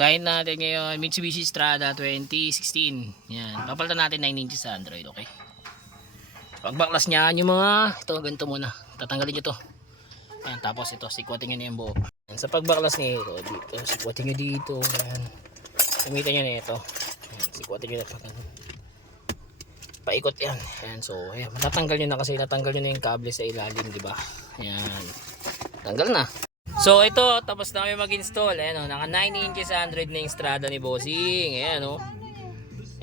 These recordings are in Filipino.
Kain natin ngayon Mitsubishi Strada 2016. Yan. Papalitan natin 9 inches sa Android, okay? Pagbaklas niya yung mga ito, ganito muna. Tatanggalin niyo to. Yan, tapos ito, sikwatin niyo na yung buo. Yan, sa pagbaklas niyo ito, dito, sikwatin niyo dito. Yan. Gamitan niyo na ito. Yan, sikwatin niyo na ito. Paikot yan. Yan, so, ayan, matatanggal niyo na kasi natanggal niyo na yung kable sa ilalim, di ba? Yan. Tanggal na. So ito, tapos na kami mag-install. Ayan o, naka 9 inches Android na yung Strada ni Bossing. Ayan o.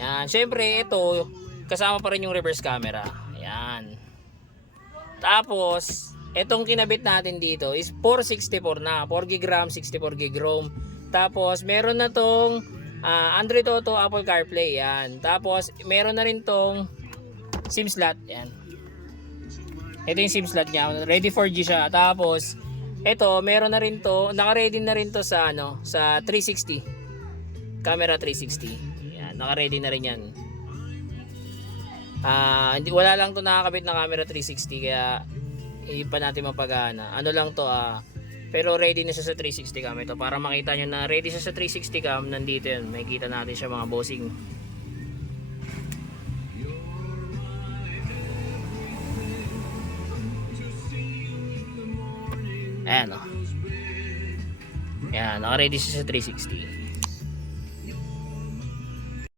Yan, syempre ito, kasama pa rin yung reverse camera. Ayan. Tapos, itong kinabit natin dito is 464 na. 4GB RAM, 64GB ROM. Tapos, meron na tong Android Auto, Apple CarPlay. Yan. Tapos, meron na rin tong SIM slot. Yan. Ito yung SIM slot niya. Ready 4G siya. Tapos, ito, meron na rin to, naka-ready na rin to sa sa 360. Camera 360. Yan, naka-ready na rin 'yan. Hindi wala lang to nakakabit na camera 360 kaya ipa natin mapagana. Ano lang to pero ready na siya sa 360 cam ito para makita niyo na ready siya sa 360 cam. Nandito 'yan. Makikita natin siya mga bossing. Ayan o. Ayan, naka-ready siya sa 360.